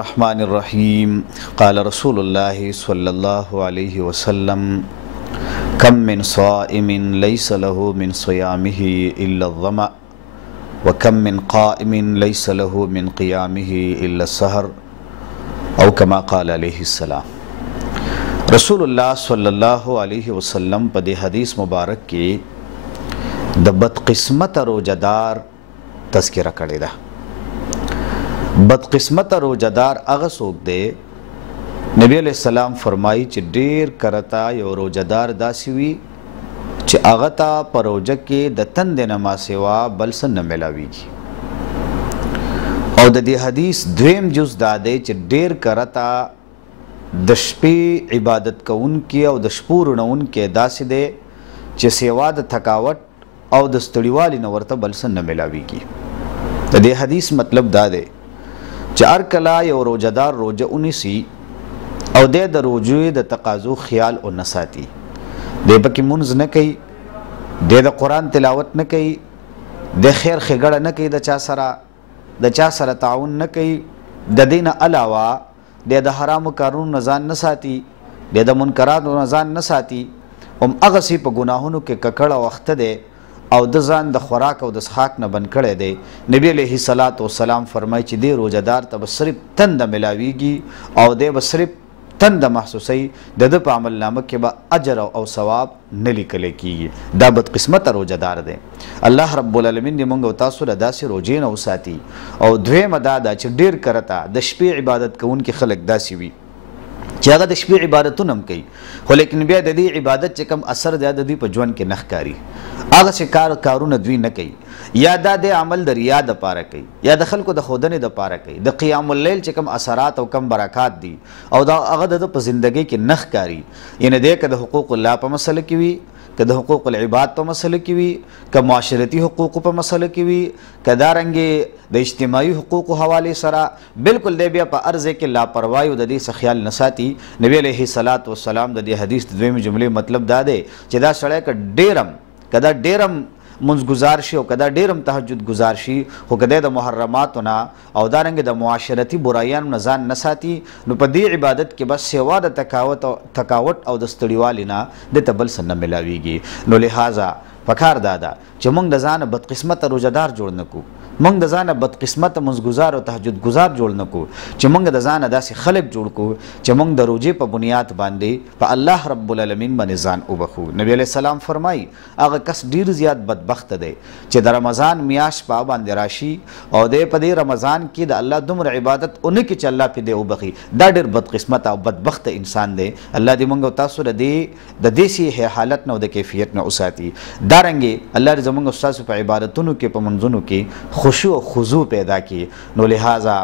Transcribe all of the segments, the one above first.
الرحمن الرحيم قال رسول الله صلى الله عليه وسلم كم من صائم ليس له من صيامه إلا الظمأ وكم من قائم ليس له من قيامه إلا السهر أو كما قال عليه السلام. رسول الله صلی الله علیه وسلم په دې حدیث مبارک کې د بدقسمت روزدار تذکرہ کړی ده. بدقسمت روزدار هغه څوک دی، نبی علیہ السلام فرمایي چې ډیر کرتا یو روزدار داسې وي چې هغه ته په روزه کې د تندې نه ما سوا بل څه نه ملاویږي. او د دې حدیث دویم جز دا دی چې ډیر کرتا د شپې عبادت کوونکي او د شپو رڼونکي داسې دی چې سیوا د تکاوت او د ستړیوالي نه ورته بل څه نه ملاویږي. د دې حدیث مطلب دا دی چې هر کله یو روزدار روزه ونیسي او د روزې د تقاضو خیال او نه ساتي، دی پکې مونځ نه کوي، دی د قرآن تلاوت نه کوي، د خیر ښېګړه نه کوي، د چا سره تعاون نه کوي، د دې نه علاوه دی د حرامو کارونو نه ځان نه ساتي، دی د منکراتو نه ځان نه ساتي، هماغسې په ګناهونو کې ککړه وخته دی او د ځان د خوراک او د څښاک نه بند کړی دی. نبی علیه الصلاۃ والسلام فرمایي چې دې روزدار ته به صرف تنده ملاویږي او دی به صرف تنده محسوسوي، د ده په عمل نامه کې به اجر او ثواب نه لیکلی کېږي. دا بدقسمته روزدار دی. الله رب العالمین دې موږ او تاسو له داسې روزې نه وساتي. او دویمه دا ده چې ډېر کرته د شپې عبادت کوونکي خلک داسې وي چې هغه د شپې عبادتونه هم کوي، خو لیکن بیا د دې عبادت چې کم اثر دی د دوی په ژوند کې نه ښکاري. هغه چې کارونه دوی نه کوي، یا دا د عمل د ریا دپاره کوي، یا د خلکو د ښودنې دپاره کوي. د قیام اللیل چې کم اثرات او کم برکات دي او دا هغه د په زندګۍ کې نه ښکاري. یعنې دی که د حقوق الله په مسله کې وي، که د حقوق العباد په مسله کې وي، که معاشرتي حقوقو په مسله کې وي، که دارنګې د اجتماعي حقوقو حوالې سره بالکل دی بیا په هر ځای کې لاپروایي او د دې څه خیال نه ساتي. نبی علیه الصلاۃ والسلام د دې حدیث د دویمې جملې مطلب دا دی چې دا سړی که دا ډېرم منځ گزار شي او که دا ډېرم تهجد گزار شي، خو که دی د محرماتو نه او دارنګې د معاشرتي برایانو نه ځان نه ساتي، نو په دې عبادت کې بس سیوا د تکاوت او د ستړیوالي نه د ته بل څه نه ملاویږي. نو لہذا پکار دا ده چې موږ د ځانه بدقسمته روزدار جوړ نه کړو، موږ د ځانه بدقسمته منځګزار او تهجد گزار جوړ نه کړو، چې موږ د ځانه داسې خلک جوړ کړو چې موږ د روزې په بنیاد باندې په الله رب العالمین باندې ځان وبخو. نبی علیه السلام فرمایي هغه کس ډیر زیات بدبخته دی چې د رمضان میاشت په باندې راشي او دی په دې رمضان کې د الله دومره عبادت اونه کې چې الله پې دی وبخي. دا ډېر بدقسمته او بدبخته انسان دی. الله دې موږ او تاسو د دې حالت نه او د کیفیت نه وساتي. دارنګې الله دې زموږ ستاسو په عبادتونو کې په منځونو کې خشوع و خضوع پیدا کی. نو لہذا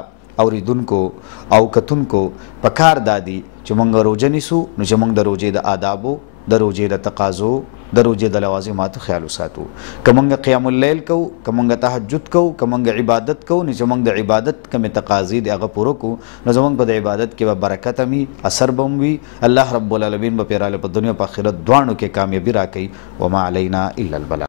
اوریدونکو او کتونکو پکار دادی چې مونږ روزه نیسو، نو چې مونږ د روزې د آدابو، د روزې د تقاضو، د روزې د لوازماتو خیال وساتو. که مونږ قیام اللیل کوو، که مونږ تهجد کوو، که مونږ عبادت کوو، نو چې مونږ د عبادت کومې تقاضې دي هغه پوره کوو، نو زمونږ په د عبادت کې به برکت هم وي، اثر به هم وي. الله رب العالمین به پیراله په دنیا په آخرت دواړو کې کامیابي راکوي. وما علینا الا البلاغ.